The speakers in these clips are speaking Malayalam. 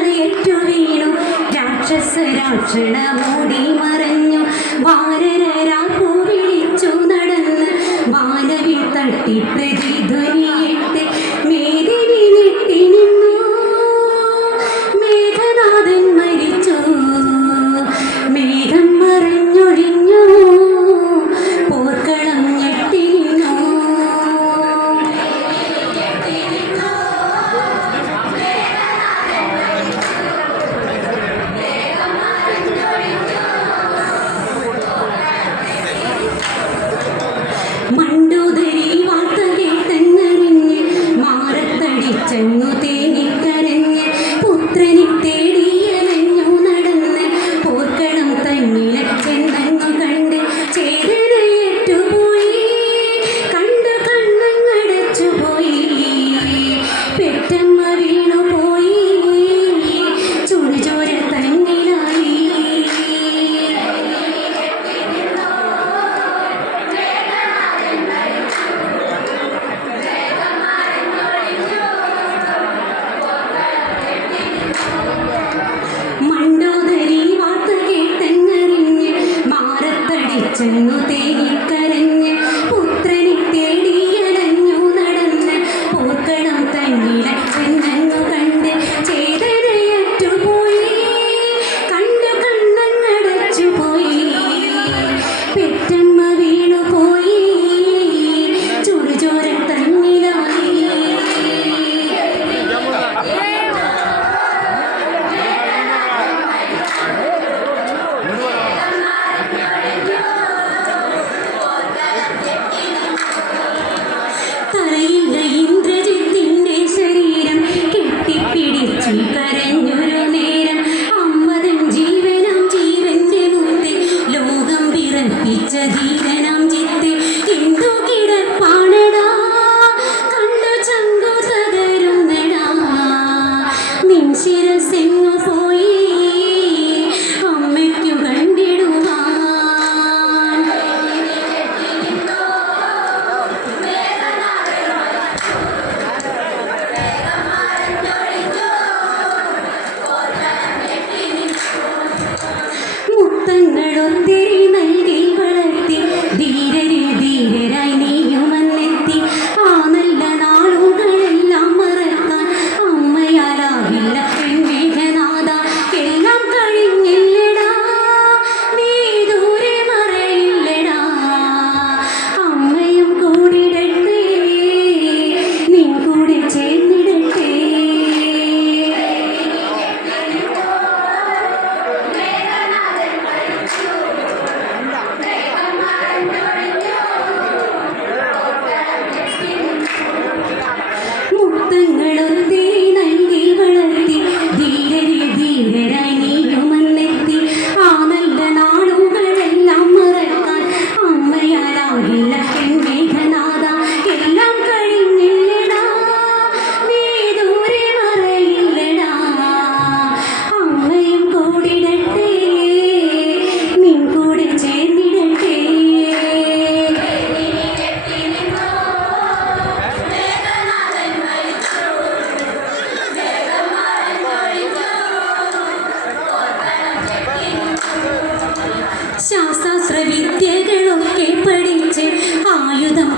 തലയിട്ടു വീണു രാക്ഷസ രാക്ഷണ മൂടി മറഞ്ഞു. വാരരാ വിളിച്ചു നടന്ന്. വാനവിൽ തട്ടി പ്രതിധ്വനി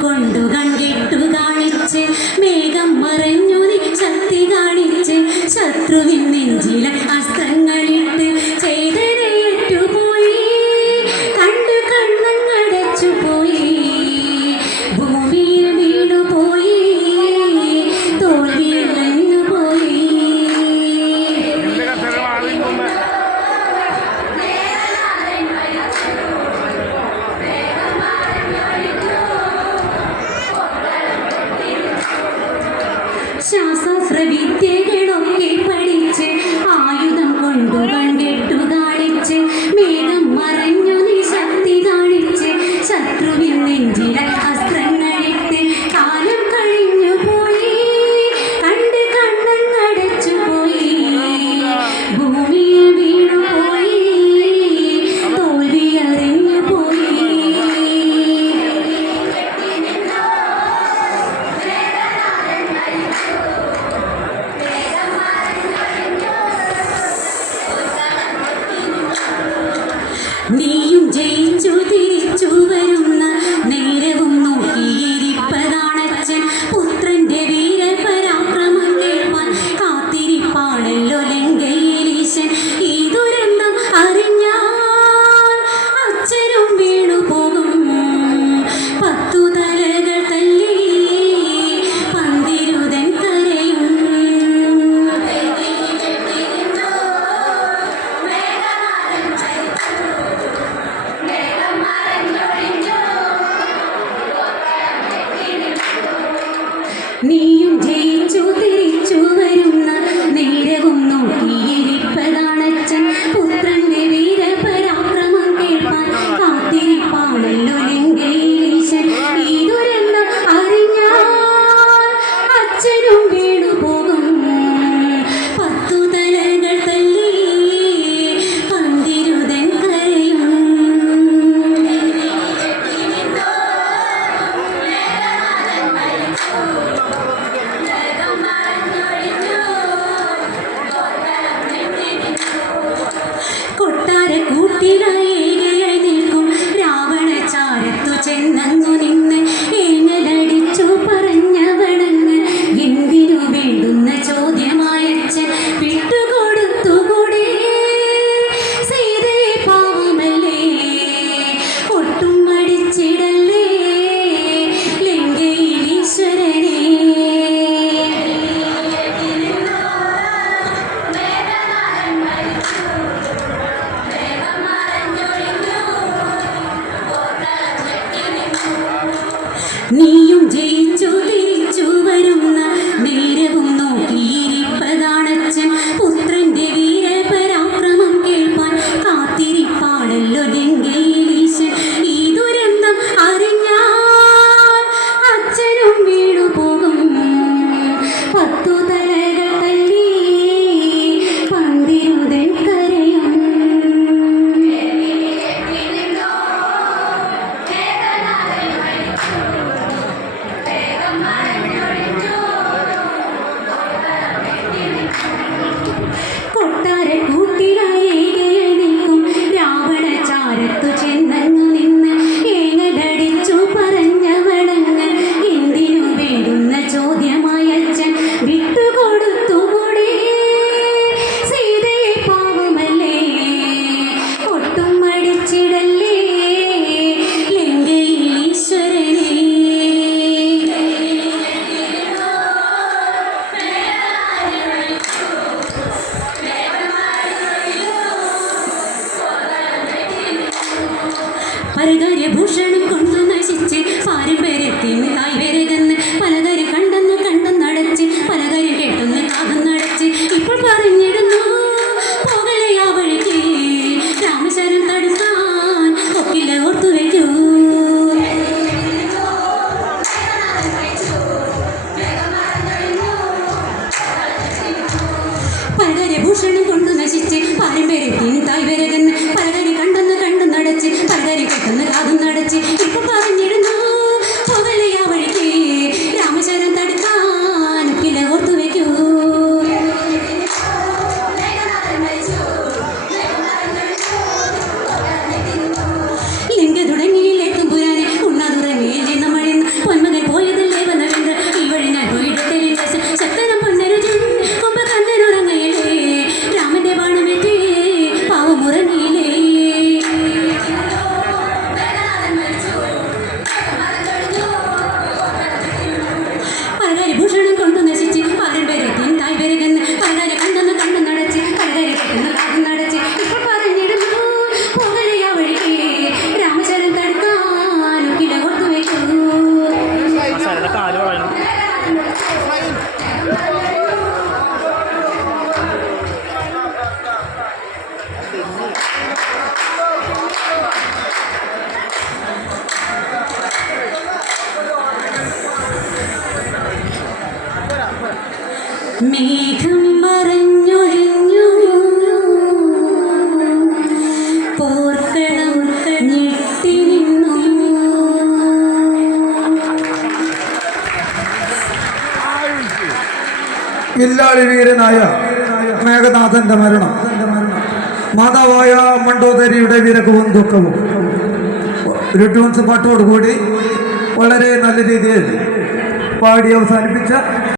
കൊണ്ടു കണ്ടിട്ടു കാണിച്ച് മേഘം മറഞ്ഞു നീ ശക്തി കാണിച്ച് ശത്രുവിൻ നിന്ന് ശാസ്ത്ര വിദ്യകളൊക്കെ പഠിച്ച് ആയുധം കൊണ്ടുവരും 南。മേഘം മറഞ്ഞൊഴിഞ്ഞു പോർക്കളം വീരനായ മേഘനാഥന്റെ മരണം. മാതാവായ മണ്ടോദരിയുടെ വിരകവും ദുഃഖവും. ഒരു ട്യൂൺസ് പാട്ടോടുകൂടി വളരെ നല്ല രീതിയിൽ പാടി അവസാനിപ്പിച്ച